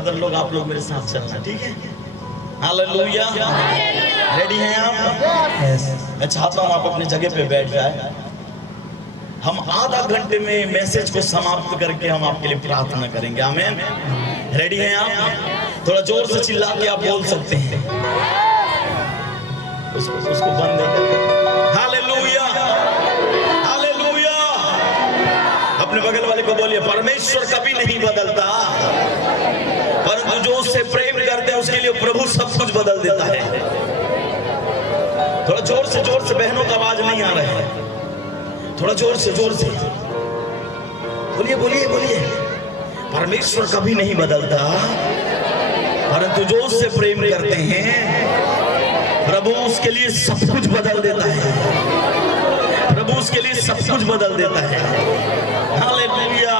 Brother लोग, आप लोग मेरे साथ चलना, ठीक है? हालेलुया। रेडी हैं आप? मैं चाहता हूँ आप अपनी जगह पे बैठ जाए। हम आधा घंटे में मैसेज को समाप्त करके हम आपके लिए प्रार्थना करेंगे। आमीन। रेडी हैं आप? थोड़ा जोर से चिल्ला के आप बोल सकते हैं। उसको बंद नहीं कर। Hallelujah, hallelujah. अपने बगल वाले को बोलिए, परमेश्वर कभी नहीं बदलता, परंतु जो उससे प्रेम करते हैं उसके लिए प्रभु सब कुछ बदल देता है। थोड़ा जोर से बहनों का आवाज नहीं आ रहा है। थोड़ा जोर से बोलिए, बोलिए, बोलिए। परमेश्वर कभी नहीं बदलता, परंतु जो उससे प्रेम करते हैं प्रभु उसके लिए सब कुछ बदल देता है। प्रभु उसके लिए सब कुछ बदल देता है। Hallelujah,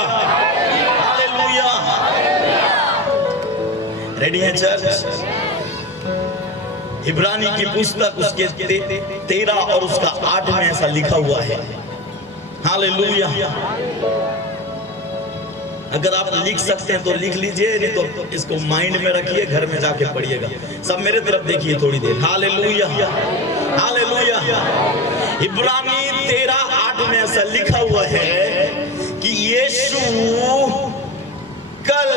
hallelujah. रेडी है चर्च? इब्रानी की पुस्तक उसके 13 और उसका 8 में ऐसा लिखा हुआ है। हालेलुया। अगर आप लिख सकते हैं तो लिख लीजिए, नहीं तो इसको माइंड में रखिए, घर में जाके पढ़िएगा। सब मेरे तरफ देखिए थोड़ी देर। Hallelujah, hallelujah. इब्रानी 13:8 में ऐसा लिखा हुआ है कि यीशु कल,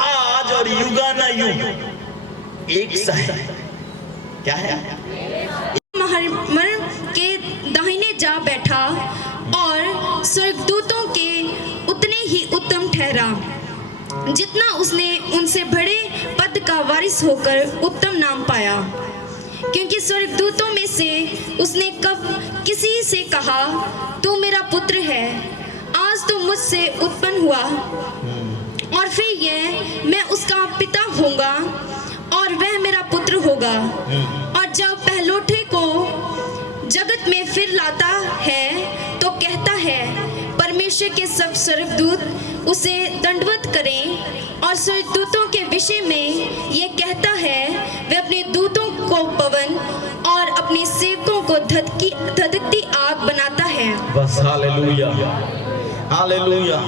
आज और युगानुयुग एक सा है। क्या है? मर के दाहिने जा बैठा और स्वर्गदूतों के उतने ही उत्तम ठहरा जितना उसने उनसे बड़े पद का वारिस होकर उत्तम नाम पाया। क्योंकि स्वर्गदूतों में से उसने कब किसी से कहा, तू मेरा पुत्र है, आज तू मुझसे उत्पन्न हुआ, और फिर यह मैं उसका पिता होऊंगा और वह मेरा पुत्र होगा। और जब पहलोठे को जगत में फिर लाता है तो कहता है, परमेश्वर के सब स्वर्गदूत उसे दंडवत करें, और स्वर्गदूतों के विषय में ये कहता है, वे अपने दूतों को पवन और अपने सेवकों को धधकती आग बनाता है। बस हालेलुया, हालेलुया।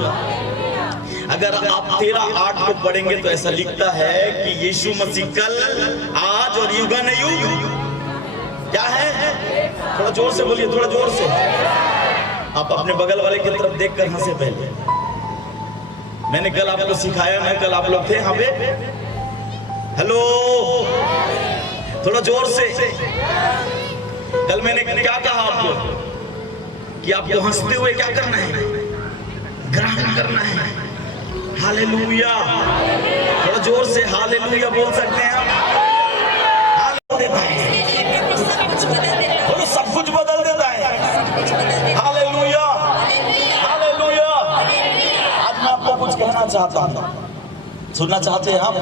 अगर आप 13:8 को पढ़ेंगे तो ऐसा लिखता है कि यीशु मसीह कल, आज और युगानुयुग क्या है? थोड़ा जोर से बोलिए, थोड़ा जोर से। आप अपने बगल वाले की तरफ देखकर हंसे। पहले मैंने कल आपको सिखाया ना, कल आप लोग थे यहाँ पे? हेलो, थोड़ा जोर से। कल मैंने क्या कहा आपको कि आपको हंसते हुए क्या करना है? ग्रहण करना है। हालेलुया। थोड़ा जोर से हालेलुया बोल सकते हैं आप? सब कुछ बदल देता है। Hallelujah, hallelujah. आज मैं आपको कुछ कहना चाहता हूँ, सुनना चाहते हैं आप?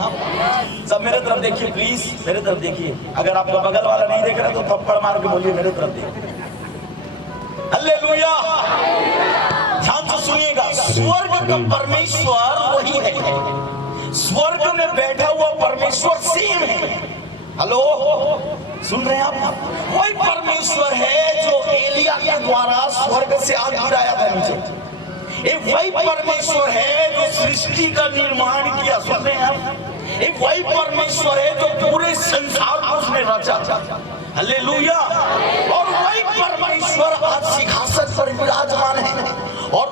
सब मेरे तरफ देखिए प्लीज, मेरे तरफ देखिए। अगर आपका बगल वाला नहीं देख रहा तो थप्पड़ मार के बोलिए, मेरे तरफ देखिए। हालेलुया। ध्यान से सुनिएगा, स्वर्ग का परमेश्वर वही है। स्वर्ग में बैठा हुआ परमेश्वर सेम है। हेलो, सुन रहे हैं आप? वही परमेश्वर है जो एलिया के द्वारा स्वर्ग से आग गिराया था नीचे। एक वही परमेश्वर है जो सृष्टि का निर्माण किया। सुन रहे हैं आप? एक वही परमेश्वर है जो पूरे संसार को उसने रचा। हालेलुया। और वही परमेश्वर आज सिंहासन पर विराजमान है। और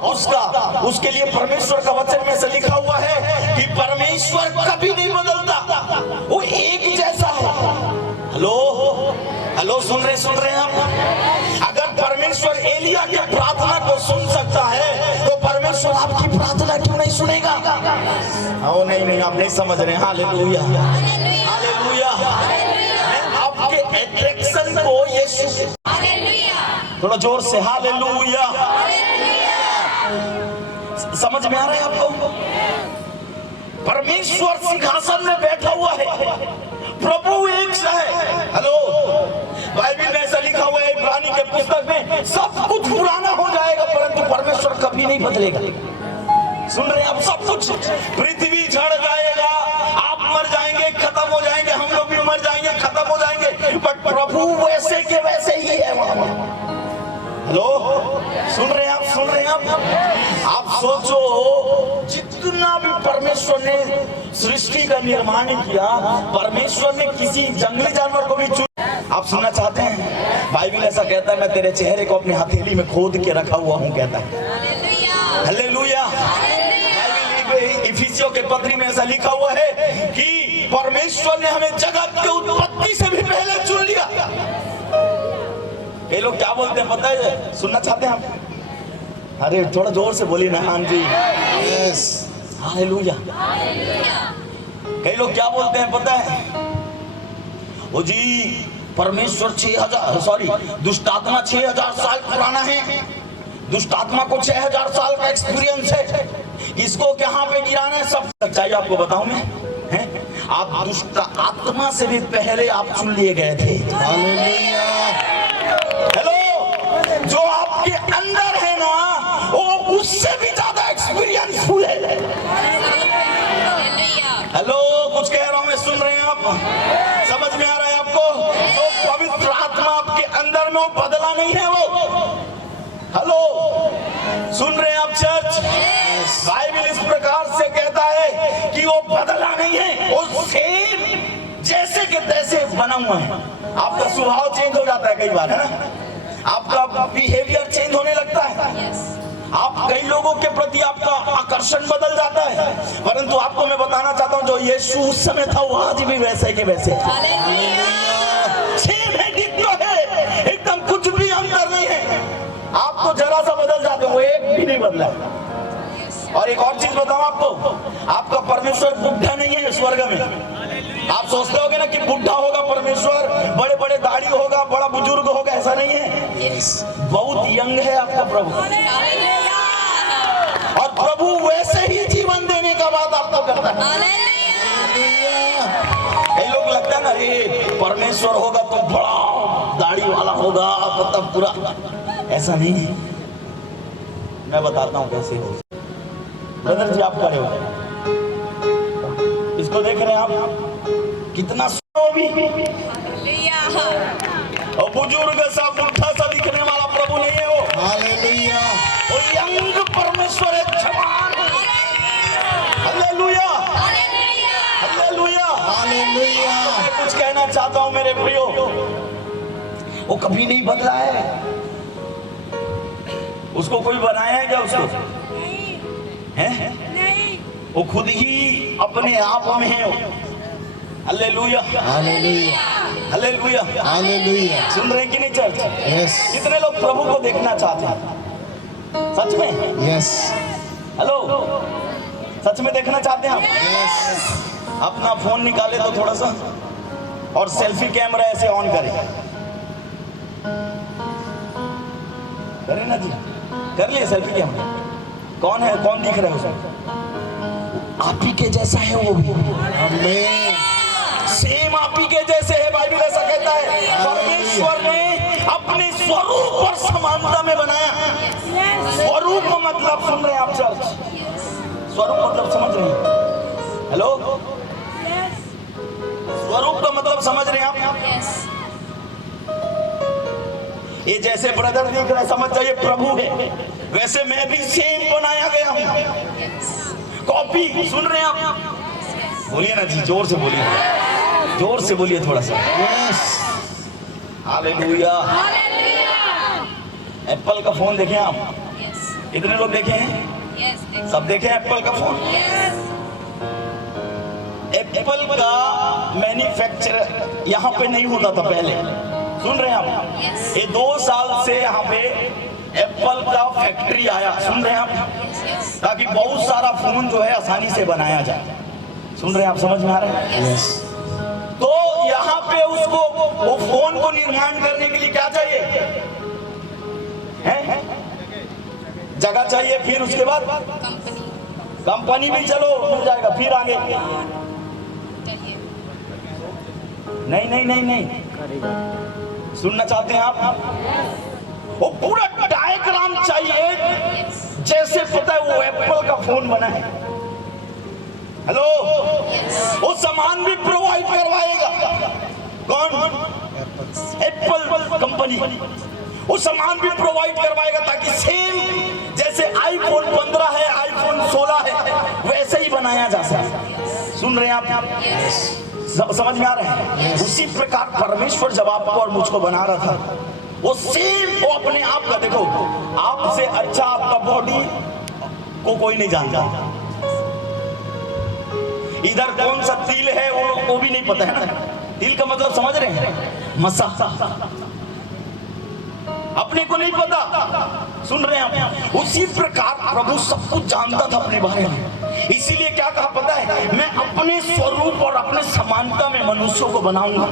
उसके लिए परमेश्वर का वचन में से लिखा हुआ है कि परमेश्वर कभी नहीं बदलता, वो एक जैसा है। हेलो, हेलो, सुन रहे हैं आप? अगर परमेश्वर एलिया की प्रार्थना को सुन सकता है तो परमेश्वर आपकी प्रार्थना क्यों नहीं सुनेगा? ओ नहीं, आप नहीं समझ रहे। Hallelujah, hallelujah. आपके अट्रैक्शन को यीशु, थोड़ा जोर से हालेलुया। समझ में आ रहा है आपको? परमेश्वर सिंहासन में बैठा हुआ है, प्रभु एक सा है। हेलो, बाइबल में ऐसा लिखा हुआ है, इब्रानी के पुस्तक में, सब कुछ पुराना हो जाएगा परंतु परमेश्वर कभी नहीं बदलेगा। सुन रहे हैं आप? सब कुछ, पृथ्वी झड़ जाएगा, आप मर जाएंगे, खत्म हो जाएंगे, हम लोग भी मर जाएंगे, खत्म हो जाएंगे, बट प्रभु वैसे के वैसे ही है वहां। हेलो, सुन रहे हैं आप? आप सोचो, जितना भी परमेश्वर ने सृष्टि का निर्माण किया, परमेश्वर ने किसी जंगली जानवर को भी आप सुनना चाहते हैं? बाइबल ऐसा कहता है, मैं तेरे चेहरे को अपनी हथेली में खोद के रखा हुआ हूं, कहता है। हालेलुया। इफिसियों के पत्री में ऐसा लिखा हुआ है कि परमेश्वर ने हमें जगत के उत्पत्ति से भी पहले चुन लिया। ये लोग क्या बोलते हैं पता है? सुनना चाहते हैं आप? अरे थोड़ा जोर से बोलिए ना। हाँ जी, यस, हालेलुया। कई लोग क्या बोलते हैं पता है? ओ जी, परमेश्वर 6000 दुष्टात्मा 6000 साल पुराना है, दुष्टात्मा को 6000 साल का एक्सपीरियंस है, इसको कहाँ पे गिराना है? सब सच्चाई आपको बताऊं मैं, हैं? आप दुष्ट आत्मा से भी पहले आप चुन लिए गए थे। हालेलुया। हेलो, जो आपके अंदर है ना, वो उससे भी ज्यादा एक्सपीरियंसफुल है। हेलो, कुछ कह रहा हूं मैं, सुन रहे हैं आप? समझ में आ रहा है आपको? तो पवित्र आत्मा आपके अंदर में, वो बदला नहीं है वो। हेलो, सुन रहे हैं आप चर्च? बाइबल इस प्रकार से कहता है कि वो बदला नहीं है, वो सेम जैसे के तैसे बना हुआ है। आपका स्वभाव चेंज हो जाता है कई बार, है ना? आपका बिहेवियर चेंज होने लगता है। आप कई लोगों के प्रति आपका आकर्षण बदल जाता है। परंतु आपको मैं बताना चाहता हूँ, जो यीशु उस समय था वो आज भी वैसे के वैसे सेम है, डिट्टो है, एकदम कुछ भी अंतर नहीं है। आप तो जरा सा बदल जाते हो, वो एक भी नहीं बदला। और एक और चीज बताऊं आपको, आपका परमेश्वर बुढ़ा नहीं है स्वर्ग में। आप सोचते होगे ना कि बुढ़ा होगा परमेश्वर, बड़े बड़े दाढ़ी होगा, बड़ा बुजुर्ग होगा, ऐसा नहीं है। बहुत यंग है आपका प्रभु, और प्रभु वैसे ही जीवन देने का बात आपको करता है। कई लोग लगता है ना, ये परमेश्वर होगा तो बड़ा दाढ़ी वाला होगा, मतलब पूरा, ऐसा नहीं है। मैं बताता हूँ कैसे हो। ब्रदर जी, आप खड़े हो, इसको देख रहे हैं आप? कितना भी और बुजुर्ग सा, बुढ़ा सा दिखने वाला प्रभु नहीं है वो। हालेलुया। वो यंग परमेश्वर है, जवान। Hallelujah, hallelujah, hallelujah. मैं कुछ कहना चाहता हूँ मेरे प्रियो, वो कभी नहीं बदला है। उसको कोई बनाया है क्या? उसको है? वो खुद ही अपने आप में है। Hallelujah, hallelujah, hallelujah, hallelujah. सुन रहे हैं कि नहीं चर्च? यस। कितने लोग प्रभु को देखना चाहते हैं सच में? यस। हेलो, सच में देखना चाहते हैं आप? यस। अपना फोन निकाले तो थोड़ा सा, और सेल्फी कैमरा ऐसे ऑन करें। करें ना जी? कर लिए सेल्फी कैमरा? कौन है, कौन दिख रहा है उसमें? आप ही के जैसा है वो भी। आमीन। सेम आप ही के जैसे है। बाइबल ऐसा कहता है, परमेश्वर ने अपने स्वरूप और समानता में बनाया। स्वरूप का मतलब, सुन रहे हैं आप चर्च? स्वरूप मतलब समझ रहे हैं? हेलो, स्वरूप का मतलब समझ रहे हैं आप? ये जैसे ब्रदर दिख रहा है, समझ जाइए प्रभु है। वैसे मैं भी सेम बनाया गया हूं, कॉपी। सुन रहे हैं आप? बोलिए ना जी, जोर से बोलिए, जोर से बोलिए थोड़ा सा। हालेलुया। एप्पल का फोन देखें आप? कितने लोग देखे हैं? सब देखे एप्पल का फोन? एप्पल का मैन्युफैक्चर यहाँ पे नहीं होता था पहले। सुन रहे हैं आप? ये 2 साल से यहाँ पे एप्पल का फैक्ट्री आया। सुन रहे हैं आप? ताकि बहुत सारा फोन जो है आसानी से बनाया जाए। सुन रहे हैं आप? समझ में आ रहा है? yes. तो यहाँ पे उसको, वो फोन को निर्माण करने के लिए क्या चाहिए? है? जगह चाहिए, फिर उसके बाद कंपनी भी चलो मिल जाएगा, फिर आगे। नहीं नहीं नहीं नहीं, सुनना चाहते हैं आप? वो पूरा डायग्राम चाहिए, जैसे पता है वो एप्पल का फोन बना है। हेलो, वो सामान भी प्रोवाइड करवाएगा। कौन? Apple company. वो सामान भी प्रोवाइड करवाएगा ताकि सेम जैसे आईफोन 15 है, आईफोन 16 है, वैसे ही बनाया जा सकता है। सुन रहे हैं आप? समझ में आ रहा है? उसी प्रकार परमेश्वर जब आपको और मुझको बना रहा था, वो सेम वो अपने आप का, देखो आपसे अच्छा आपका बॉडी को कोई नहीं जानता। इधर कौन सा तिल है वो भी नहीं पता है ना। तिल का मतलब समझ रहे हैं? मसा, अपने को नहीं पता। सुन रहे हैं आप? उसी प्रकार प्रभु सब कुछ जानता था अपने बारे में। इसीलिए क्या कहा पता है? मैं अपने स्वरूप और अपने समानता में मनुष्यों को बनाऊंगा,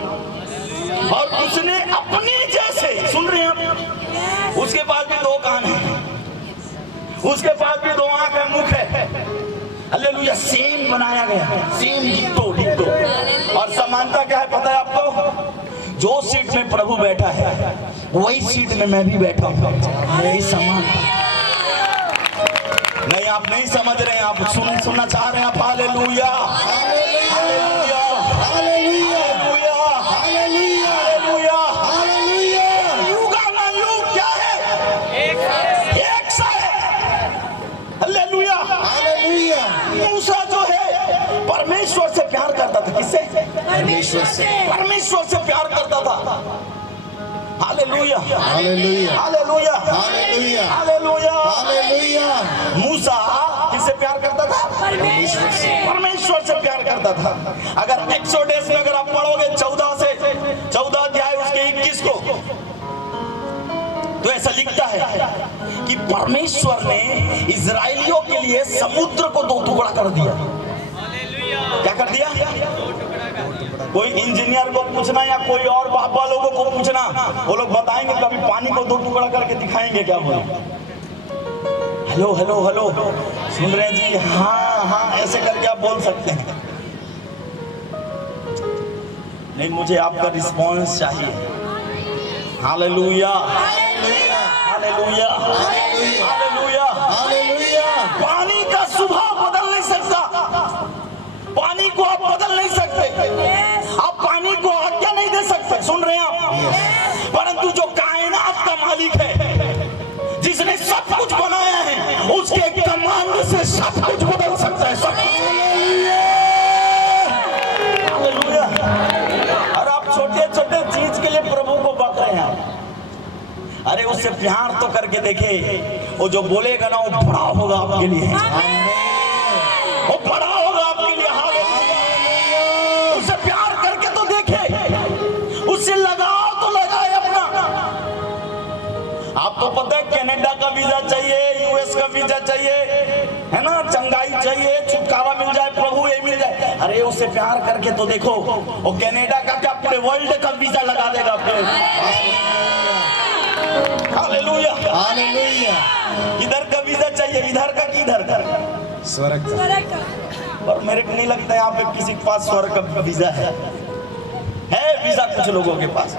और उसने अपने जैसे, सुन रहे हैं आप? उसके पास भी 2 कान है, उसके पास भी 2 आंख है, मुख है। हालेलुया, सेम बनाया गया, सेम डिट्टो डिट्टो। और समानता क्या है पता है आपको? जो सीट में प्रभु बैठा है वही सीट में मैं भी बैठा हूं। यही समान नहीं, आप नहीं समझ रहे हैं, आप सुनना चाह रहे हैं आप? Hallelujah, hallelujah, hallelujah, hallelujah, hallelujah. युग आना युग क्या है? एक सा है। Hallelujah, hallelujah. मूसा जो है परमेश्वर से प्यार करता था। किससे? परमेश्वर से। परमेश्वर से प्यार करता था। Hallelujah, hallelujah, hallelujah, hallelujah, hallelujah, hallelujah. Musa किससे प्यार करता था? परमेश्वर से। परमेश्वर से प्यार करता था। अगर एक्सोडस में अगर आप पढ़ोगे 14 अध्याय उसके 21 को, तो ऐसा लिखता है कि परमेश्वर ने इजराइलियों के लिए समुद्र को 2 टुकड़ा कर दिया। क्या कर दिया? कोई इंजीनियर को पूछना या कोई और बाबा लोगों को पूछना, वो लोग बताएंगे, कभी पानी को 2 टुकड़ा करके दिखाएंगे क्या? बोलो हेलो हेलो हेलो, सुन रहे हैं जी? हाँ हाँ, ऐसे करके आप बोल सकते हैं। नहीं, मुझे आपका रिस्पॉन्स चाहिए। Hallelujah, hallelujah, hallelujah, hallelujah. पानी का स्वभाव बदल नहीं सकता, पानी को आप बदल नहीं सकते, आप पानी को आज्ञा नहीं दे सकते। सुन रहे हैं आप? परंतु जो कायनात का मालिक है, जिसने सब कुछ बनाया है, उसके कमांड से सब कुछ बदल सकता है। सब हालेलुया। और आप छोटे छोटे चीज के लिए प्रभु को बक रहे हैं। अरे उससे प्यार तो करके देखे, वो जो बोलेगा ना वो बड़ा होगा आपके लिए, वो बड़ा होगा आपके लिए। उससे प्यार करके तो देखे, उससे लगाओ तो लगाए अपना। आपको पता है कनाडा का वीजा चाहिए, यूएस का वीजा चाहिए, है ना, चंगाई चाहिए, छुटकारा मिल जाए, प्रभु ये मिल जाए। अरे उससे प्यार करके तो देखो, वो कनाडा का क्या पूरे वर्ल्ड का वीजा लगा देगा आपके। Hallelujah, hallelujah. इधर का वीजा चाहिए, इधर का किधर का? स्वर्ग का। पर मेरे को नहीं लगता यहाँ पे किसी के पास स्वर्ग का वीजा है वीजा कुछ लोगों के पास।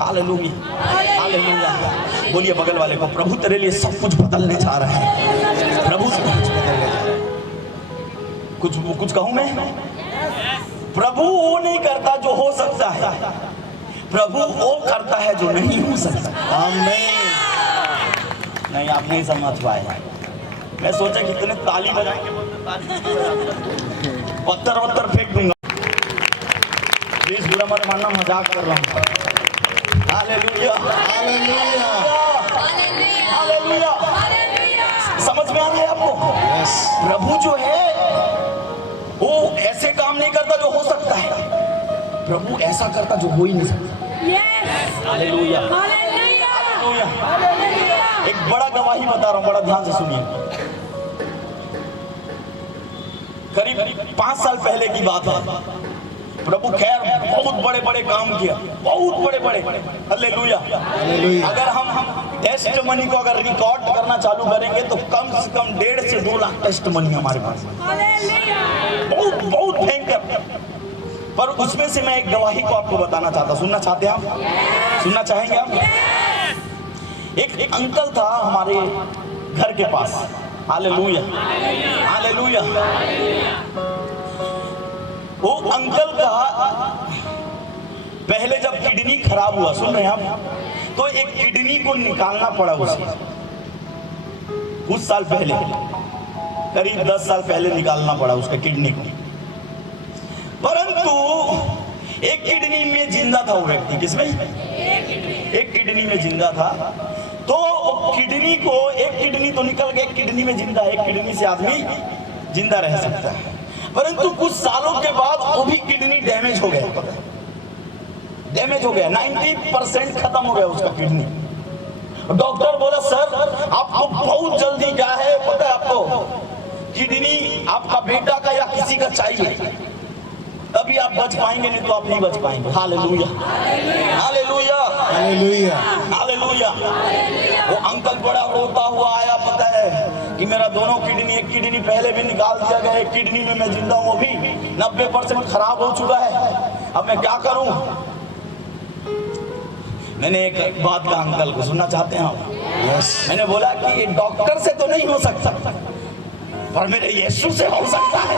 Hallelujah, hallelujah. बोलिए बगल वाले को, प्रभु तेरे लिए सब कुछ बदलने जा रहा है। प्रभु कुछ कहूं मैं? प्रभु वो नहीं करता जो हो सकता है, प्रभु वो करता है जो नहीं हो सकता। आमीन। नहीं, आप नहीं समझ पाए। मैं सोचा कितने ताली बजाएंगे, पत्थर फेंक दूंगा। प्लीज बुरा मत मानना, मजाक कर रहा हूँ। Hallelujah, hallelujah, hallelujah. समझ में आ रहा है आपको? प्रभु जो है वो ऐसे काम नहीं करता जो हो सकता है, प्रभु ऐसा करता जो हो ही नहीं सकता। Hallelujah, hallelujah. एक बड़ा गवाही बता रहा हूँ, बड़ा ध्यान से सुनिए। करीब 5 साल पहले की बात है। प्रभु खैर बहुत बड़े बड़े काम किया, बहुत बड़े बड़े। हालेलुया। अगर हम टेस्ट मनी को अगर रिकॉर्ड करना चालू करेंगे तो कम से कम 1.5 से 2 लाख टेस्ट मनी हमारे पास। बहुत बहुत भयंकर। पर उसमें से मैं एक गवाही को आपको बताना चाहता। सुनना चाहते हैं आप? सुनना चाहेंगे आप? एक अंकल था हमारे घर के पास। Hallelujah, hallelujah. वो अंकल का पहले जब किडनी खराब हुआ, सुन रहे हैं आप, तो एक किडनी को निकालना पड़ा उसे। कुछ साल पहले, करीब 10 साल पहले निकालना पड़ा उसका किडनी को, परंतु एक किडनी में जिंदा था वो व्यक्ति। किसमें? एक किडनी में जिंदा था। तो किडनी को, एक किडनी तो निकल गई, एक किडनी में जिंदा, एक किडनी से आदमी जिंदा रह सकता है, परंतु कुछ सालों के बाद वो भी किडनी डैमेज हो गया, डैमेज हो गया, 90% खत्म हो गया उसका किडनी। डॉक्टर बोला सर आपको बहुत जल्दी क्या है पता है आपको, किडनी आपका बेटा का या किसी का चाहिए, तभी आप बच पाएंगे, नहीं तो आप नहीं बच पाएंगे। Hallelujah, hallelujah, hallelujah, hallelujah. वो अंकल बड़ा रोता हुआ आया, पता है कि मेरा दोनों किडनी, एक किडनी पहले भी निकाल दिया गया, एक किडनी में मैं जिंदा हूँ, अभी 90% खराब हो चुका है, अब मैं क्या करूं? मैंने एक बात कहा अंकल को, सुनना चाहते हैं आप? यस। मैंने बोला कि ये डॉक्टर से तो नहीं हो सकता, पर मेरे यीशु से हो सकता है,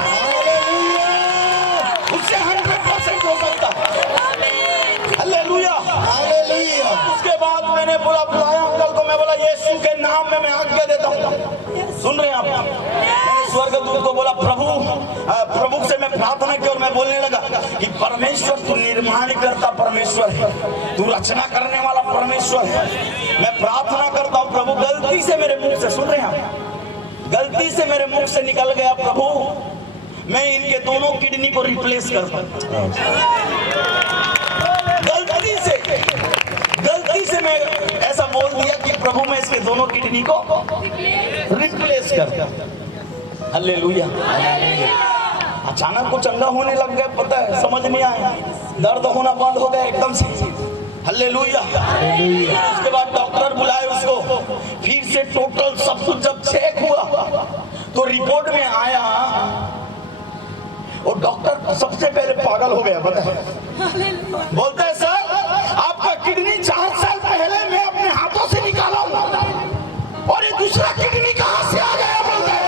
उससे 100% हो सकता है। Hallelujah, hallelujah. उसके बाद मैंने बुलाया अंकल को, मैं बोला यीशु के नाम में मैं आज्ञा देता हूँ। सुन रहे हैं आप? मैंने स्वर्गदूत को बोला प्रभु से मैं प्रार्थना की और मैं बोलने लगा कि परमेश्वर तू निर्माण करता परमेश्वर है, तू रचना करने वाला परमेश्वर है। मैं प्रार्थना करता हूँ प्रभु, गलती से मेरे मुख से, सुन रहे हैं आप, गलती से मेरे मुख से निकल गया प्रभु, मैं इनके दोनों किडनी को रिप्लेस करता हूं। गलती से मैं ऐसा बोल दिया कि प्रभु मैं इसके दोनों किडनी को रिप्लेस करता हूं। हालेलुया। अचानक कुछ चंगा होने लग गया, पता है समझ नहीं आया, दर्द होना बंद हो गया एकदम से। हालेलुया। उसके बाद डॉक्टर बुलाए उसको, फिर से टोटल सब कुछ जब चेक हुआ तो रिपोर्ट में आया, और डॉक्टर सबसे पहले पागल हो गया, पता है, बोलता है सर आपका किडनी 4 साल पहले मैं अपने हाथों से निकाला हूं, और ये दूसरा किडनी कहां से आ गया? बोलता है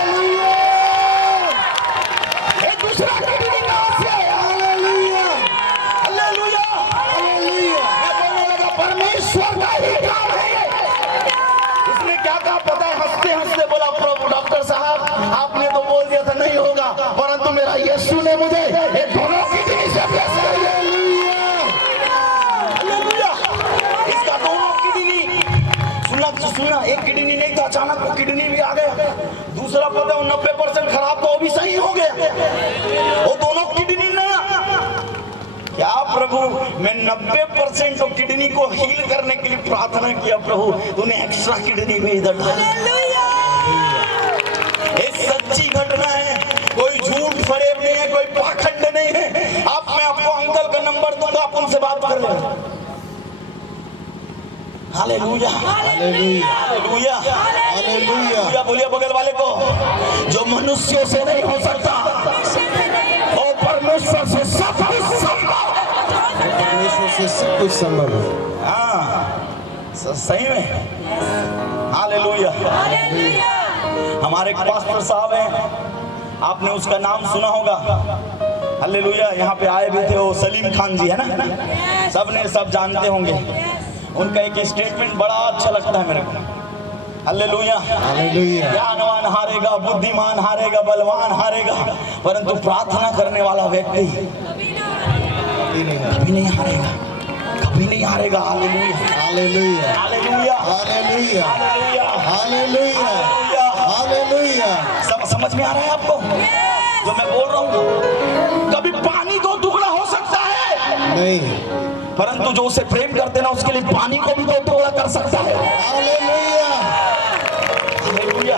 ये दूसरा किडनी कहां से आया? Hallelujah, hallelujah, hallelujah. मैं बोलने लगा परमेश्वर का ही काम है। उसने क्या कहा पता है? हंसते हंसते बोला प्रभु डॉक्टर साहब आपने तो बोल दिया था नहीं होगा, परंतु मेरा यीशु ने मुझे ये दोनों किडनी से ब्लेस कर दिया। हालेलुया। इसका दोनों किडनी, सुनना, एक किडनी नहीं था, अचानक वो किडनी भी आ गया, दूसरा पता है 90% खराब तो वो भी सही हो गया, वो दोनों किडनी नया। क्या प्रभु मैं 90% तो किडनी को हील करने के लिए प्रार्थना किया, प्रभु तूने एक्स्ट्रा किडनी भी इधर डाल। ये सच्ची घटना है, कोई झूठ फरेब नहीं है, कोई पाखंड नहीं है। आप मैं आपको अंकल का नंबर दूंगा, आप उनसे बात कर लेना। Hallelujah, hallelujah, hallelujah, hallelujah. बोलिए बगल वाले को, जो मनुष्यों से नहीं हो सकता और परमेश्वर से सब कुछ संभव है। परमेश्वर से सब कुछ संभव है। हाँ सही में। हालेलुया। हमारे एक पास्टर साहब हैं, आपने उसका नाम सुना होगा। हालेलुया। यहाँ पे आए भी थे, वो सलीम खान जी है ना, सब जानते होंगे। उनका एक स्टेटमेंट बड़ा अच्छा लगता है मेरे को। Hallelujah, hallelujah. ज्ञानवान हारेगा, बुद्धिमान हारेगा, बलवान हारेगा, परंतु प्रार्थना करने वाला व्यक्ति कभी नहीं हारेगा, कभी नहीं हारेगा। Hallelujah, hallelujah, hallelujah, hallelujah, hallelujah, hallelujah. सब समझ में आ रहा है आपको जो मैं बोल रहा हूँ? कभी पानी 2 टुकड़ा हो सकता है नहीं, परंतु जो उसे प्रेम करते ना उसके लिए पानी को भी 2 टुकड़ा कर सकता है। Hallelujah, hallelujah,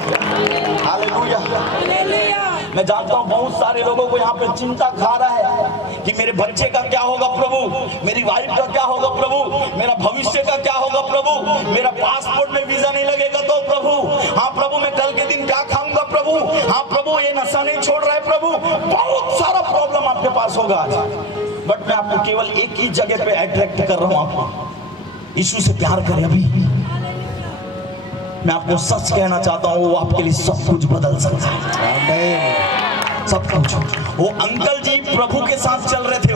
hallelujah. मैं जानता हूँ बहुत सारे लोगों को यहाँ पे चिंता खा रहा है कि मेरे बच्चे का क्या होगा प्रभु, मेरी वाइफ का क्या होगा प्रभु, मेरा भविष्य का क्या होगा प्रभु, मेरा पासपोर्ट में वीजा नहीं लगेगा तो प्रभु, हाँ प्रभु मैं कल के दिन क्या खाऊंगा प्रभु, हाँ प्रभु ये नशा नहीं छोड़ रहा है प्रभु। बहुत सारा प्रॉब्लम आपके पास होगा आज, बट मैं आपको केवल एक ही जगह पे अट्रैक्ट कर रहा हूँ, आपको यीशु से प्यार करें। अभी मैं आपको सच कहना चाहता हूँ, वो आपके लिए सब कुछ बदल सकता है, सब कुछ। वो अंकल जी प्रभु के साथ चल रहे थे,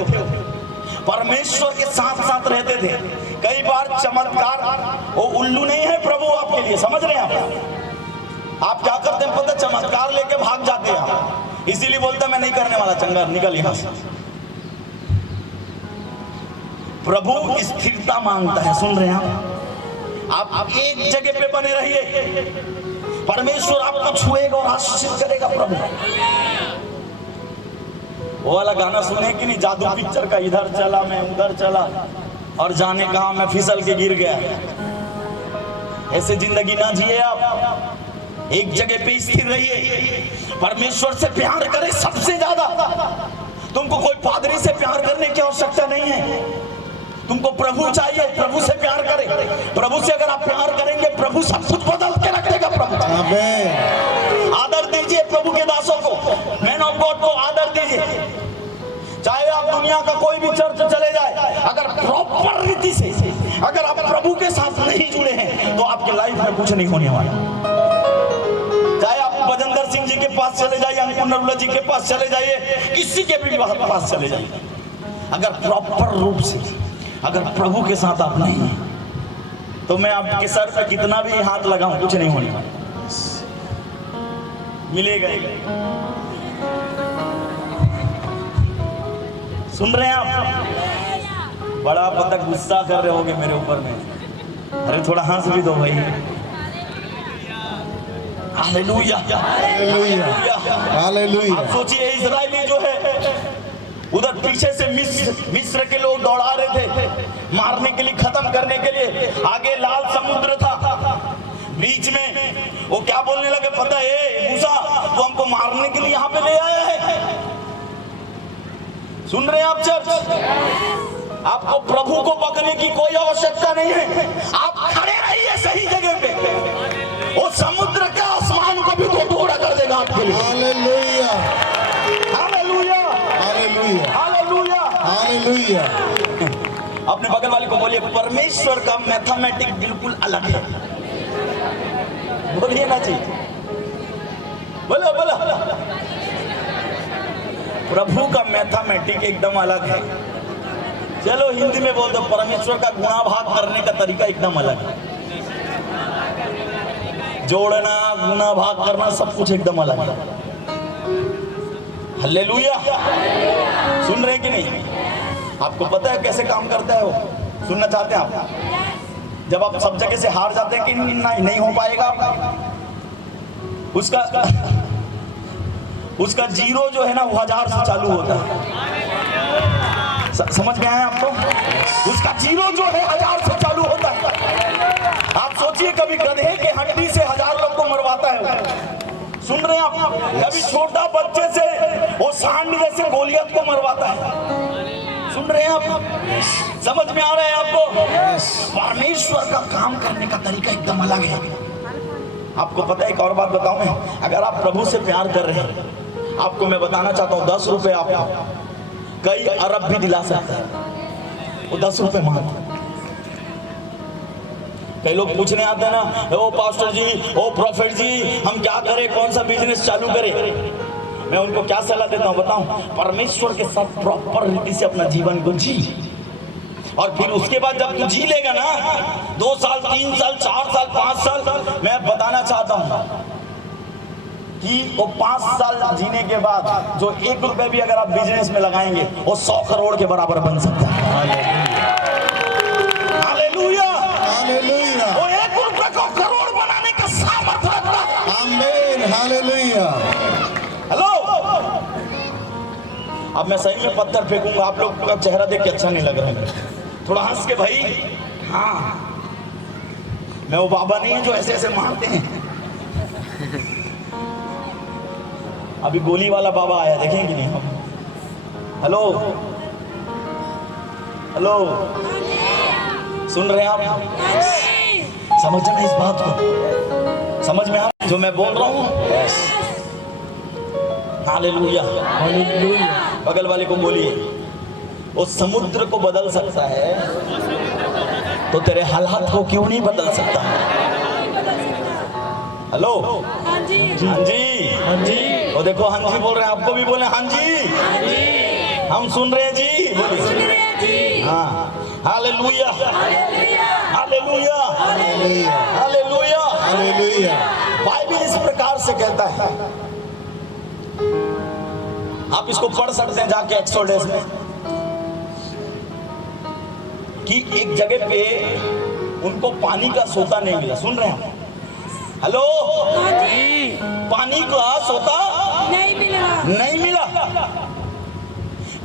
परमेश्वर के साथ साथ रहते थे। कई बार चमत्कार, वो उल्लू नहीं है प्रभु आपके लिए, समझ रहे हैं आप? आप क्या करते हैं पता, चमत्कार लेके भाग जाते हैं आप। इसीलिए बोलता मैं नहीं करने वाला, चंगा निकल यहां से। प्रभु स्थिरता मांगता है, सुन रहे हैं आप एक जगह पे बने रहिए, परमेश्वर आपको छुएगा और आशीषित करेगा प्रभु। वो वाला गाना सुने कि नहीं, जादू पिक्चर का, इधर चला मैं उधर चला और जाने कहा मैं फिसल के गिर गया। ऐसे जिंदगी ना जिए आप, एक जगह पे स्थिर रहिए, परमेश्वर से प्यार करें सबसे ज्यादा। तुमको कोई पादरी से प्यार करने की आवश्यकता नहीं है, तुमको प्रभु चाहिए, प्रभु से प्यार करें। प्रभु से अगर आप प्यार करेंगे, प्रभु सब कुछ बदल के रखेगा। प्रभु आदर दीजिए प्रभु के दासों को, मैन ऑफ गॉड को आदर दीजिए। चाहे आप दुनिया का कोई भी चर्च चले जाए, अगर प्रॉपर रीति से अगर आप प्रभु के साथ नहीं जुड़े हैं तो आपके लाइफ में कुछ नहीं होने वाला। चाहे आप भजनदर सिंह जी के पास चले जाइए, अंकुर नरुला जी के पास चले जाइए, किसी के भी पास चले जाइए, अगर प्रॉपर रूप से अगर प्रभु के साथ आप नहीं हैं तो मैं आपके सर पे कितना भी हाथ लगाऊं कुछ नहीं होने वाला, मिलेगा। सुन रहे हैं आप? बड़ा पता गुस्सा कर रहे होगे मेरे ऊपर में, अरे थोड़ा हंस भी दो भाई। Hallelujah hallelujah hallelujah. आप सोचिए, इजरायली जो है उधर पीछे से मिस्र के लोग दौड़ा रहे थे मारने के लिए, खत्म करने के लिए। आगे लाल समुद्र था, बीच में वो क्या बोलने लगे पता है, मूसा वो हमको मारने के लिए यहाँ पे ले आया है। सुन रहे हैं आप चर्च? आपको प्रभु को पकड़ने की कोई आवश्यकता नहीं है, आप खड़े रहिए सही जगह पे, वो समुद्र का आसमान को भी दो टुकड़ा कर देगा आपके लिए। Hallelujah hallelujah hallelujah hallelujah hallelujah. अपने बगल वाले को बोलिए, परमेश्वर का मैथमेटिक बिल्कुल अलग है। बोलिए ना जी, बोलो बोलो। प्रभु का मैथमेटिक एकदम अलग है। चलो हिंदी में बोल दो, परमेश्वर का गुणा भाग करने का तरीका एकदम अलग है। जोड़ना, गुणा भाग करना, सब कुछ एकदम अलग है। हालेलुया। सुन रहे कि नहीं? आपको पता है कैसे काम करता है वो? सुनना चाहते हैं आप? जब आप सब जगह से हार जाते हैं कि नहीं हो पाएगा, उसका जीरो जो है ना वो 1000 से चालू होता है। समझ में आया आपको? उसका जीरो जो है 1000 से चालू होता है। आप सोचिए, कभी गधे के हड्डी से 1000 लोग को मरवाता है। सुन रहे हैं आप? कभी छोटा बच्चे से वो सांड जैसे गोलियत को मरवाता है। सुन रहे हैं आप? समझ में आ रहा है आपको? परमेश्वर का काम करने का तरीका एकदम अलग है। आपको पता है, एक और बात बताऊं मैं, अगर आप प्रभु से प्यार कर रहे हैं, आपको मैं बताना चाहता हूं, 10 रुपए आपको कई अरब भी दिला सकता है। वो 10 रुपए मांगो। कई लोग पूछने आते हैं ना, ओ पास्टर जी, ओ प्रॉफिट जी, हम क्या करें, कौन सा बिजनेस चालू करें? मैं उनको क्या सलाह देता हूं बताऊं? परमेश्वर के साथ प्रॉपर रीति से अपना जीवन को जी, और फिर उसके बाद जब तू जी लेगा ना, 2 साल 3 साल 4 साल 5 साल, मैं बताना चाहता हूं कि वो 5 साल जीने के बाद जो 1 रुपए भी अगर आप बिजनेस में लगाएंगे, वो 100 करोड़ के बराबर बन सकता है। Hallelujah hallelujah. वो 1 रुपए को करोड़ बनाने का सामर्थ्य रखता है। आमीन हालेलुया। हेलो, अब मैं सही में पत्थर फेंकूंगा, आप लोग का चेहरा देख के अच्छा नहीं लग रहा है। थोड़ा हंस के भाई। हाँ, मैं वो बाबा नहीं है जो ऐसे ऐसे मारते हैं। अभी गोली वाला बाबा आया, देखेंगे नहीं हम? हेलो हेलो, सुन रहे हैं आप? समझना इस बात को, समझ में आ जो मैं बोल रहा हूँ? Hallelujah hallelujah. बगल वाले को बोलिए, वो समुद्र को बदल सकता है तो तेरे हालात को क्यों नहीं बदल सकता? हेलो, हाँ जी हाँ जी। वो देखो हाँ जी बोल रहे हैं, आपको भी बोले हाँ जी, हम सुन रहे हैं जी, बोलिए हाँ। Hallelujah hallelujah hallelujah hallelujah. Bible इस प्रकार से कहता है, आप इसको पढ़ सकते हैं जाके एक्सोडस में, कि एक जगह पे उनको पानी का सोता नहीं मिला। सुन रहे हैं? हेलो, पानी का सोता नहीं मिला।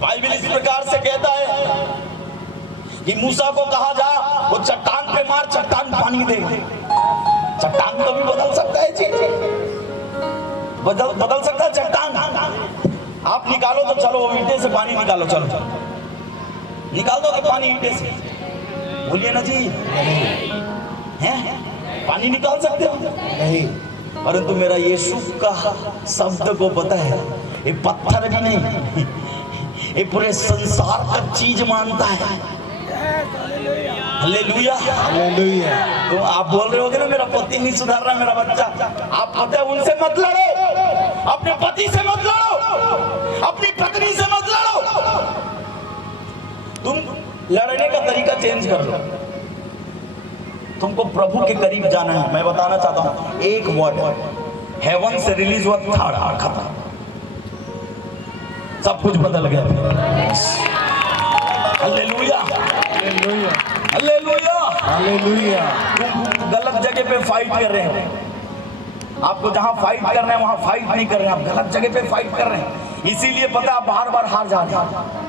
बाइबल इस प्रकार से कहता है कि मूसा को कहा जा, वो चट्टान पे मार, चट्टान पानी दे। चट्टान तो भी बदल सकता है, चीज बदल सकता है चट्टान। आप निकालो तो चलो, वो ईंटे से पानी निकालो, चलो निकाल दो कि पानी ईंटे से, बोलिए ना जी, हैं? पानी निकाल सकते हो? नहीं। परंतु मेरा यीशु का शब्द को पता है, ये पत्थर भी नहीं, ये पूरे संसार का चीज मानता है। Hallelujah, hallelujah. तो आप बोल रहे होगे ना मेरा पति नहीं सुधार रहा, मेरा बच्चा, आप पता है उनसे मत लड़ो, अपने पति से मत लड़ो, अपनी पत्नी से मत लड़ो। तुम लड़ने का तरीका चेंज कर लो। तुमको प्रभु के करीब जाना है। मैं बताना चाहता हूं, एक वर्ड हेवन से रिलीज हुआ, खत्म, सब कुछ बदल गया। Hallelujah, hallelujah, hallelujah, hallelujah. तुम गलत जगह पे फाइट कर रहे हैं। आपको जहां फाइट कर रहे हैं वहां फाइट नहीं कर रहे हैं, आप गलत जगह पे फाइट कर रहे हैं। इसीलिए पता है आप बार बार हार जा रहे हैं।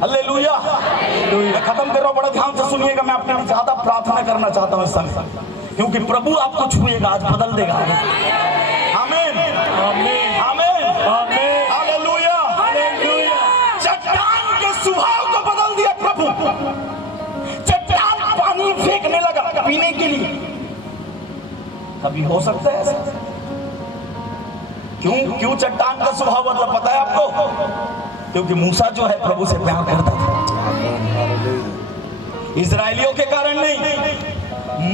हालेलुया। मैं खत्म कर रहा हूं, बड़ा ध्यान से सुनिएगा। मैं अपने लिए ज्यादा प्रार्थना करना चाहता हूं इस समय, क्योंकि प्रभु आपको छुएगा, आज बदल देगा। आमीन, आमीन, आमीन, आमीन। Hallelujah, hallelujah. चट्टान के स्वभाव को बदल दिया प्रभु। चट्टान पानी फेंकने लगा पीने के लिए। कभी हो सकता है ऐसा? क्यों चट्टान का स्वभाव बदला पता है आपको? क्योंकि मूसा जो है प्रभु से प्यार करता था। इजराइलियों के कारण नहीं,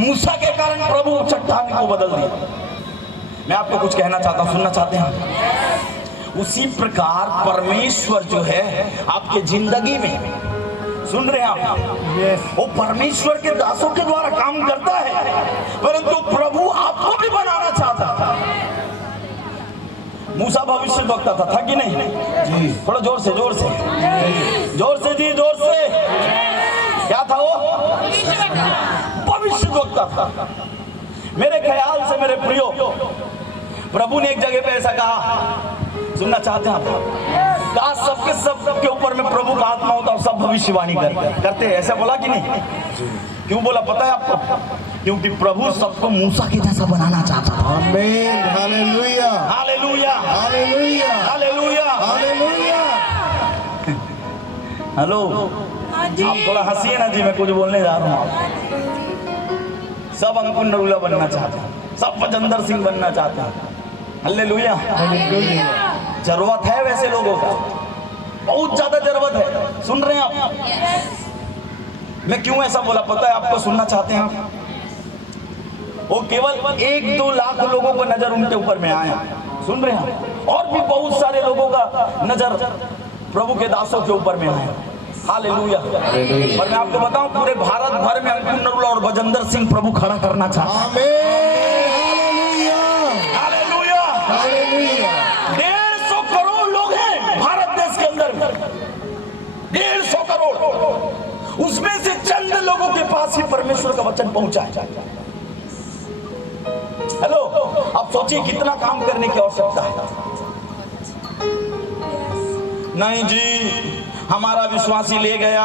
मूसा के कारण प्रभु चट्टान को बदल दिया। मैं आपको कुछ कहना चाहता हूं, सुनना चाहते हैं? उसी प्रकार परमेश्वर जो है आपके जिंदगी में, सुन रहे हैं आप, वो परमेश्वर के दासों के द्वारा काम करता है, परंतु प्रभु आपको भी बनाना चाहता है। मूसा भविष्यवक्ता था कि नहीं जी? थोड़ा जोर से, जोर से, जोर से जी, जोर से। क्या था वो? भविष्यवक्ता था। मेरे ख्याल से मेरे प्रियो, प्रभु ने एक जगह पे ऐसा कहा, सुनना चाहते हैं आप? कहा सबके ऊपर में प्रभु का आत्मा होता और सब भविष्यवाणी करते हैं, ऐसा बोला कि नहीं? क्यों बोला पता है आपको? क्योंकि प्रभु सबको मूसा के जैसा बनाना चाहता था। आमीन, hallelujah, hallelujah, hallelujah, hallelujah, hallelujah. Hello, आप थोड़ा हंसिए ना जी, मैं कुछ बोलने जा रहा हूँ। सब अंकुर नरूला बनना चाहते हैं, सब बजेंद्र सिंह बनना चाहते हैं। Hallelujah, hallelujah. जरूरत है वैसे लोगों का, बहुत ज्यादा जरूरत है। सुन रहे हैं आप? मैं क्यों ऐसा बोला पता है आपको? सुनना चाहते हैं आप? वो केवल 1-2 लाख लोगों को नजर उनके ऊपर में आया, सुन रहे हैं? और भी बहुत सारे लोगों का नजर प्रभु के दासों के ऊपर में आया। हालेलुया। और मैं आपको बताऊं, पूरे भारत भर में अंकुर नरूला और बजेंद्र सिंह प्रभु खड़ा करना चाहता है। आमीन, हालेलुया, हालेलुया। 150 करोड़ लोग हैं भारत देश के अंदर में, 150 करोड़। उसमें से चंद लोगों के पास ही परमेश्वर का वचन पहुंचा है। हेलो, आप सोचिए कितना काम करने की आवश्यकता है। नहीं जी, हमारा विश्वासी ले गया,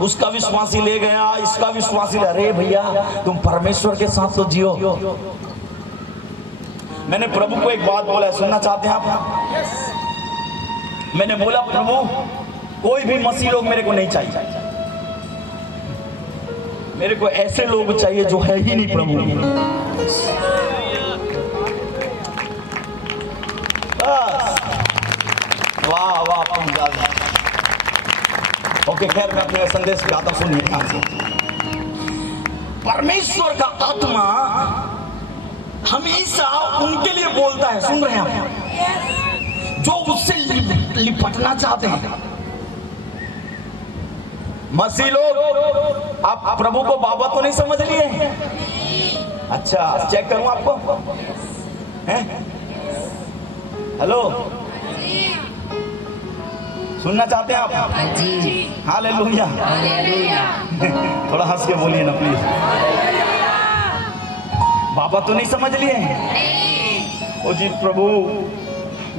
उसका विश्वासी ले गया, इसका विश्वासी। अरे भैया, तुम परमेश्वर के साथ तो जियो। मैंने प्रभु को एक बात बोला है, सुनना चाहते हैं आप? मैंने बोला प्रभु, कोई भी मसीह लोग मेरे को नहीं चाहिए, मेरे को ऐसे लोग चाहिए जो है ही नहीं प्रभु। वाह वाह, ओके, खैर मैं अपने संदेश पे आता, सुनिए ध्यान से। परमेश्वर का आत्मा हमेशा उनके लिए बोलता है, सुन रहे हैं आप, जो उससे लिपटना चाहते हैं। मसीह लोग, आप प्रभु को बाबा तो नहीं समझ लिए? अच्छा, चेक करूं आपको? हैं? हेलो, सुनना चाहते हैं आप? जी। हालेलुया। थोड़ा हंस के बोलिए ना प्लीज। बाबा तो नहीं समझ लिए? ओ जी प्रभु,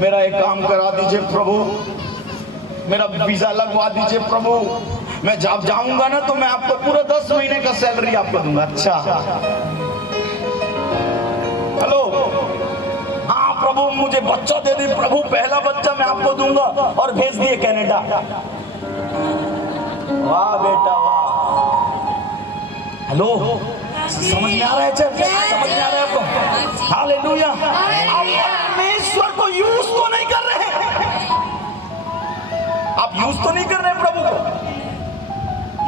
मेरा एक काम करा दीजिए प्रभु, मेरा वीजा लगवा दीजिए प्रभु, मैं जब जाऊंगा ना तो मैं आपको पूरा 10 महीने का सैलरी आपको दूंगा। अच्छा, हेलो, हाँ प्रभु मुझे बच्चा दे दी प्रभु, पहला बच्चा मैं आपको दूंगा, और भेज दिए कनाडा। वाह बेटा वाह। हेलो, समझ में आ रहा है? चल समझ में आ रहा है आपको? हालेलुया। आप परमेश्वर को यूज तो नहीं कर रहे हैं, आप यूज तो नहीं कर रहे हैं, प्रभु को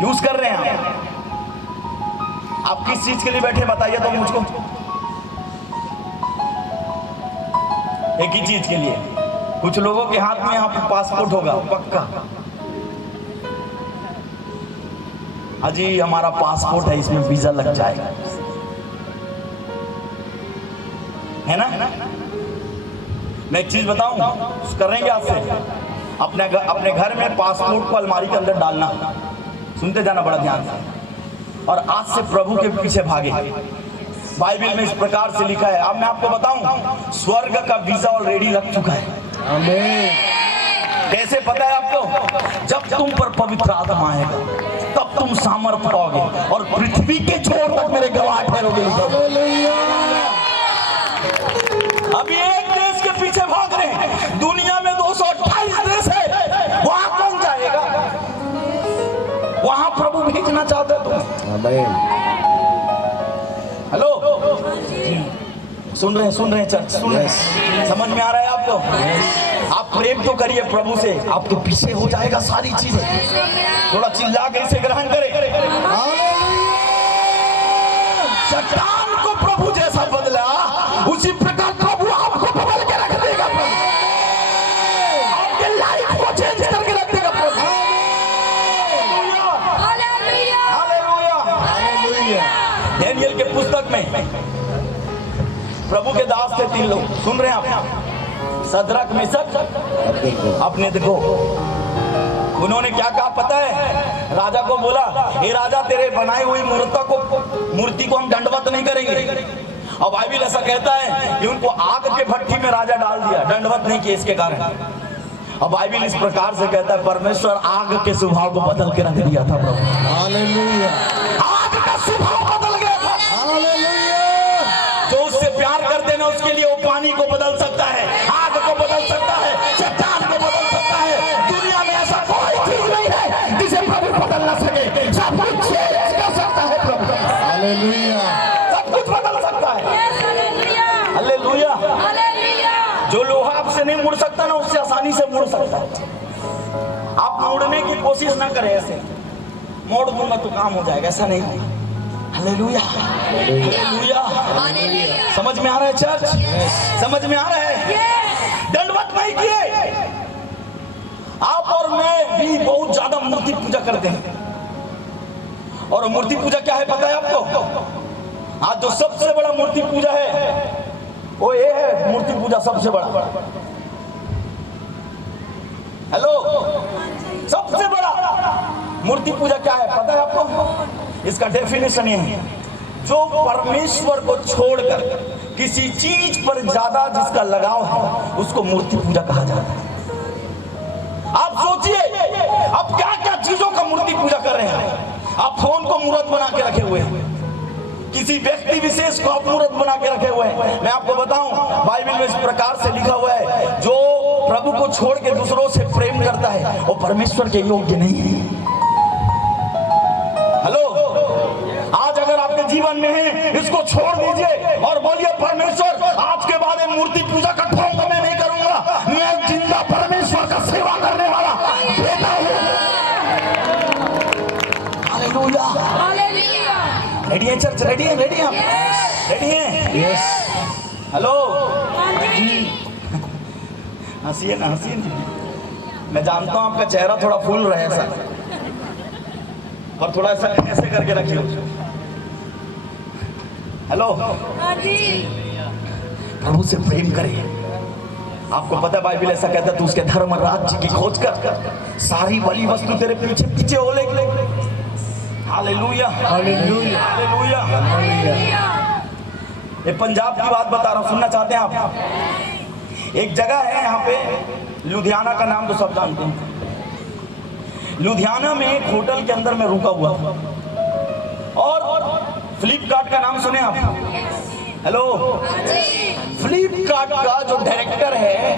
यूज कर रहे हैं। आप किस चीज के लिए बैठे बताइए तो मुझको। एक ही चीज के लिए। कुछ लोगों के हाथ में यहाँ पे पासपोर्ट होगा पक्का। अजी हमारा पासपोर्ट है, इसमें वीजा लग जाएगा, है ना? मैं एक चीज बताऊं, करेंगे आपसे, अपने घर में पासपोर्ट को अलमारी के अंदर डालना, सुनते जाना बड़ा ध्यान से, और आज से प्रभु के पीछे भागे। बाइबल में इस प्रकार से लिखा है, अब मैं आपको बताऊं, स्वर्ग का वीजा ऑलरेडी लग चुका है। आमीन। कैसे पता है आपको? जब तुम पर पवित्र आत्मा आएगा तब तुम सामर्थ पाओगे और पृथ्वी के छोर तक मेरे गवाह ठहरोगे। अभी एक देश के पीछे भाग रहे हैं, दुनिया में 228 देश है, वहां कौन जाएगा? वहां प्रभु भेजना चाहते हो तुम। हेलो, सुन रहे हैं चर्च, सुन रहे हैं? समझ में आ रहा है आपको? आप प्रेम तो करिए प्रभु से, आपके पीछे हो जाएगा सारी चीजें। थोड़ा चिल्ला के इसे ग्रहण करें। चट्टान को प्रभु जैसा बदला, उसी प्रकार प्रभु आपको बदल के रख देगा। आपके लाइफ को चेंज करके रख देगा प्रभु। हालेलुया। डैनियल के पुस्तक में प्रभु के दास थे 3 लोग, सुन रहे हैं आप? सदरक, मेशक, अबेदनगो। उन्होंने क्या कहा पता है? राजा को बोला, हे राजा तेरे बनाई हुई मूर्ति को हम दंडवत नहीं करेंगे। अब बाइबल ऐसा कहता है कि उनको आग के भट्टी में राजा डाल दिया, दंडवत नहीं किया इसके कारण। अब बाइबल इस प्रकार से कहता है, परमेश्वर आग के स्वभाव को बदल के रख दिया था प्रभु। हालेलुया। आग का स्वभाव बदल गया था। हालेलुया। जो उससे प्यार करते ना उसके लिए वो पानी को बदल सकता है, आग को बदल सकता है, चट्टान को बदल सकता है। दुनिया में ऐसा कोई चीज नहीं है जिसे प्रभु बदल ना सके। सब कुछ चेंज कर सकता है प्रभु। हालेलुया। सब कुछ बदल सकता है। हालेलुया। जो लोहा आपसे नहीं मुड़ सकता ना, उससे आसानी से मुड़ सकता है। आप मुड़ने की कोशिश ना करें, ऐसे मोड़ दूंगा तो काम हो जाएगा, ऐसा नहीं होगा। हालेलुया। हालेलुया। समझ में आ रहा है चर्च? समझ में आ रहा है? दंडवत नहीं किए। आप और मैं भी बहुत ज्यादा मूर्ति पूजा करते हैं, और मूर्ति पूजा क्या है पता है आपको? आज जो सबसे बड़ा मूर्ति पूजा है वो ये है, मूर्ति पूजा सबसे बड़ा। हेलो, सबसे बड़ा मूर्ति पूजा क्या है पता है आपको? इसका डेफिनेशन ये है, जो परमेश्वर को छोड़कर किसी चीज पर ज्यादा जिसका लगाव है उसको मूर्ति पूजा कहा जाता है। आप सोचिए, आप क्या क्या चीजों का मूर्ति पूजा कर रहे हैं। आप फोन को मूर्त बना के रखे हुए हैं, किसी व्यक्ति विशेष को आप मूर्त बना के रखे हुए हैं। मैं आपको बताऊं, बाइबल में इस प्रकार से लिखा हुआ है, जो प्रभु को छोड़ के दूसरों से प्रेम करता है वो परमेश्वर के योग्य नहीं है। हेलो, आज अगर आपके जीवन में है, इसको छोड़ दीजिए और बोलिए, परमेश्वर आज के बाद मूर्ति पूजा का ढोंग मैं नहीं करूंगा, मैं जिंदा परमेश्वर का सेवा करने वाला बेटा हूं। हालेलुया। रेडी है चर्च? रेडी है? रेडी है? रेडी है? यस। हेलो, हंसिए ना, हंसिए ना। मैं जानता हूं आपका चेहरा थोड़ा फूल रहा है ऐसा, और थोड़ा ऐसा ऐसे करके रखिए। हेलो, प्रभु से प्रेम करे। आपको पता है बाइबल ऐसा कहता है, तू उसके धर्म और राज्य की खोज कर, सारी वाली वस्तु तेरे पीछे पीछे हो लेगी। Hallelujah, hallelujah, hallelujah. हालेलुया। ये पंजाब की बात बता रहा हूँ, सुनना चाहते हैं आप? एक जगह है यहाँ पे, लुधियाना का नाम तो सब जानते हैं। लुधियाना में एक होटल के अंदर मैं रुका हुआ और फ्लिपकार्ट का नाम सुने आप? हेलो, फ्लिपकार्ट का जो डायरेक्टर है,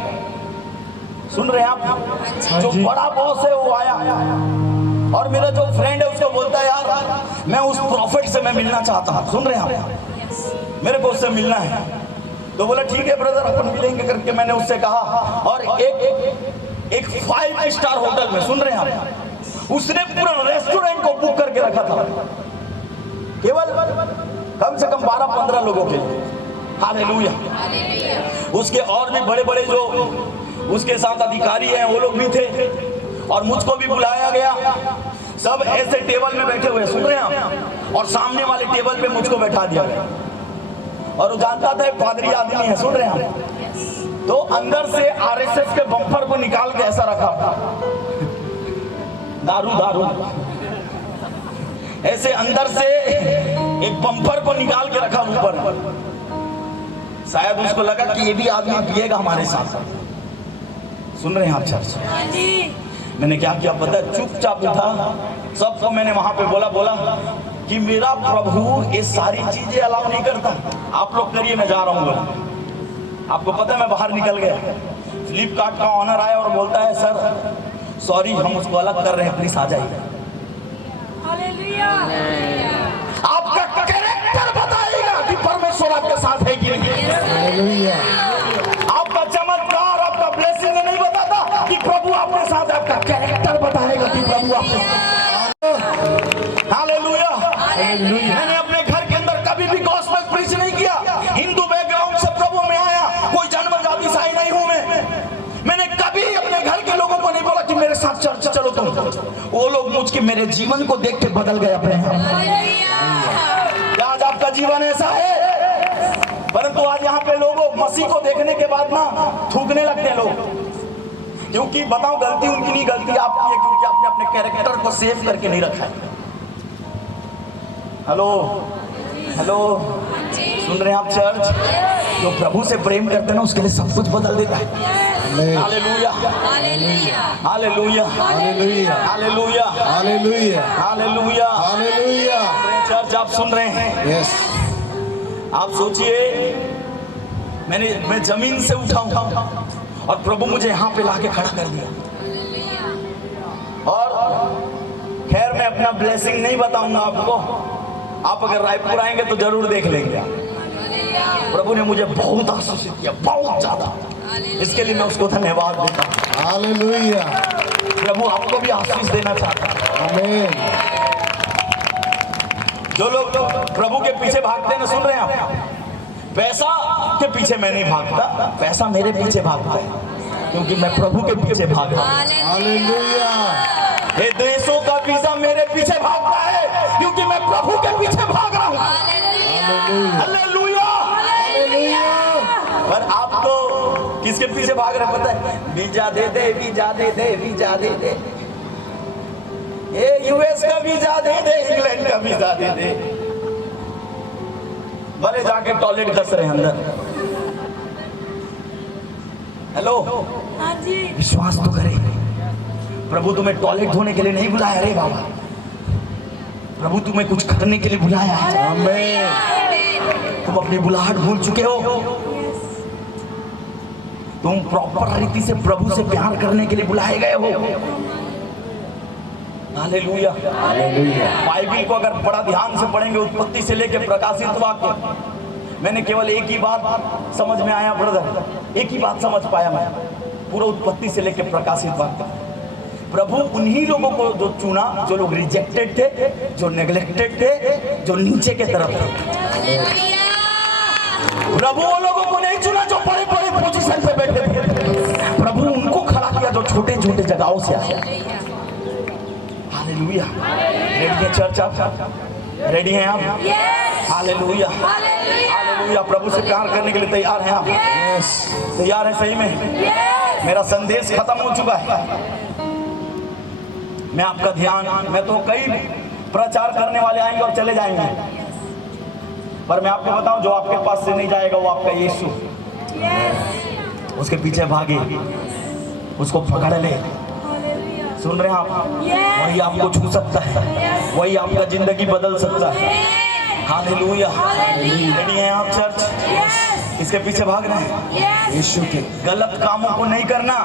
सुन रहे हैं आप? जो बड़ा बॉस है वो आया और मेरा जो फ्रेंड है उसको बोलता है, यार मैं उस प्रॉफिट से मैं मिलना चाहता हूँ। सुन रहे हैं आप? मेरे को उससे मिलना है। तो बोला ठीक है ब्रदर, अपन मिलेंगे करके मैंने उससे कहा। और एक 5 स्टार होटल में, सुन रहे हैं आप, उसने पूरा रेस्टोरेंट को बुक करके रखा था, केवल कम से कम 12-15 लोगों के लिए। हालेलुया। उसके और भी बड़े बड़े जो उसके साथ अधिकारी हैं वो लोग भी थे और मुझको भी बुलाया गया। सब ऐसे टेबल में बैठे हुए, सुन रहे हैं आप? और सामने वाले टेबल पे मुझको बैठा दिया गया और वो जानता था एक पादरी आदमी है, सुन रहे हैं आप? तो अंदर से आरएसएस के बम्पर को निकाल के ऐसा रखा, दारू ऐसे अंदर से एक बम्पर को निकाल के रखा ऊपर। शायद उसको लगा कि ये भी आदमी पिएगा हमारे साथ। सुन रहे हैं आप चर्च? मैंने क्या किया पता है? चुपचाप उठा, सबको मैंने वहां पे बोला कि मेरा प्रभु ये सारी चीजें अलाउ नहीं करता, आप लोग करिए, मैं जा रहा हूँ। आपको पता है मैं बाहर निकल गया। फ्लिपकार्ट का ऑनर आया और बोलता है, सर सॉरी हम उसको अलग कर रहे हैं, प्लीज आ जाइए। आपका कैरेक्टर बताएगा कि परमेश्वर आपके साथ है कि नहीं। आपका चमत्कार, आपका ब्लेसिंग नहीं बताता कि प्रभु आपके साथ है, आपका कैरेक्टर बताएगा कि प्रभु आपके साथ। हालेलुया। मैंने अपने घर के अंदर कभी भी गॉस्पेल प्रीच नहीं किया। हिंदू बैकग्राउंड से प्रभु में आया, कोई जन्म जाति ईसाई नहीं हूं मैंने कभी अपने घर के लोगों को नहीं बोला कि मेरे साथ चर्च चलो तुम। वो लोग मुझके मेरे जीवन को देख के बदल गए अपने। क्या आज आपका जीवन ऐसा है? परंतु आज यहाँ पे लोगों मसीह को देखने के बाद ना थूकने लगते हैं लोग, क्योंकि बताओ गलती उनकी नहीं, गलती आपकी है, क्योंकि आपने अपने कैरेक्टर को सेव करके नहीं रखा है। हेलो, सुन रहे हैं आप चर्च? जो प्रभु से प्रेम करते हैं ना, उसके लिए सब कुछ बदल देता है। Hallelujah, hallelujah, hallelujah, hallelujah, hallelujah, hallelujah, hallelujah. Church आप सुन रहे हैं? यस। आप सोचिए, मैं जमीन से उठा हूं और प्रभु मुझे यहाँ पे लाके खड़ा कर दिया। और खैर मैं अपना ब्लेसिंग नहीं बताऊंगा आपको, आप अगर रायपुर आएंगे तो जरूर देख लेंगे। प्रभु ने मुझे बहुत आशीषित किया, बहुत ज्यादा। इसके लिए मैं उसको धन्यवाद देता हूँ। हालेलुया। प्रभु आपको भी आशीष देना चाहता है। आमीन। जो लोग प्रभु के पीछे भागते हैं ना, सुन रहे हैं आप? पैसा के पीछे मैं नहीं भागता, पैसा मेरे पीछे भागता है, क्योंकि मैं प्रभु के पीछे भाग रहा हूँ। हालेलुया। ये देशों का वीजा मेरे पीछे भागता है, क्योंकि मैं प्रभु के पीछे भाग रहा हूँ। हालेलुया। पर आप तो किसके पीछे भाग रहे पता है? वीजा दे दे, वीजा दे दे, वीजा दे दे, ये यूएस का वीजा दे दे, इंग्लैंड का वीजा दे दे। बड़े जाके टॉयलेट घस रहे हैं अंदर। हेलो, विश्वास तो करे, प्रभु तुम्हें टॉयलेट धोने के लिए नहीं बुलाया रे बाबा, प्रभु तुम्हें कुछ करने के लिए बुलाया है। आमीन। तुम अपनी बुलाहट भूल चुके हो, तुम प्रॉपर रीति से प्रभु से प्यार करने के लिए बुलाए गए हो। Hallelujah, hallelujah. बाइबल को अगर बड़ा ध्यान से पढ़ेंगे, उत्पत्ति से लेकर प्रकाशित वाक्य, मैंने केवल एक ही बात समझ में आया ब्रदर, एक ही बात समझ पाया मैं, पूरा उत्पत्ति से लेकर प्रकाशित वाक्य। प्रभु उन्हीं लोगों को जो चुना, जो लोग रिजेक्टेड थे, जो नेग्लेक्टेड थे, जो नीचे के तरफ थे। प्रभु वो लोगों को नहीं चुना जो बड़े बड़े पोजीशन पे बैठे थे, प्रभु उनको खड़ा किया जो छोटे छोटे जगहों से आए। हालेलुया। रेडी है चर्च? आप रेडी हैं आप? Hallelujah hallelujah. प्रभु से प्यार करने के लिए तैयार हैं आप? तैयार है सही में? मेरा संदेश खत्म हो चुका है। मैं आपका ध्यान, मैं तो कई प्रचार करने वाले आएंगे और चले जाएंगे, पर मैं आपको बताऊं जो आपके पास से नहीं जाएगा वो आपका यीशु। उसके पीछे भागे, उसको पकड़ ले। सुन रहे हैं आप? वही आपको छू सकता है, वही आपका जिंदगी बदल सकता है। हालेलुया। रेडी हैं आप चर्च? इसके पीछे भाग रहे हैं यीशु के। गलत कामों को नहीं करना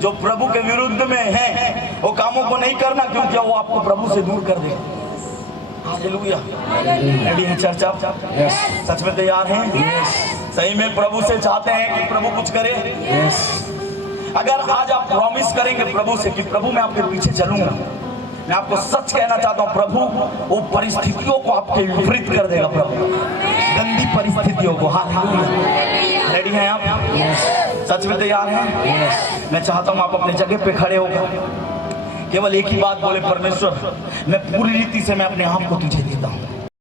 जो प्रभु के विरुद्ध में है, वो कामों को नहीं करना, क्योंकि वो आपको प्रभु से दूर कर देगा। हालेलुया। रेडी हैं चर्च आप? सच में तैयार हैं? सही में प्रभु से चाहते हैं कि प्रभु कुछ करे? अगर आज आप प्रॉमिस करेंगे प्रभु से कि प्रभु मैं आपके पीछे चलूंगा, मैं आपको सच कहना चाहता हूं, प्रभु वो परिस्थितियों को आपके विपरीत कर देगा। प्रभु गंदी परिस्थितियों को। हालेलुया। रेडी हैं आप? सच में तैयार हैं? मैं चाहता हूं आप अपने जगह पे खड़े होकर केवल एक ही बात बोले, परमेश्वर मैं पूरी रीति से मैं अपने आप को तुझे देता हूं।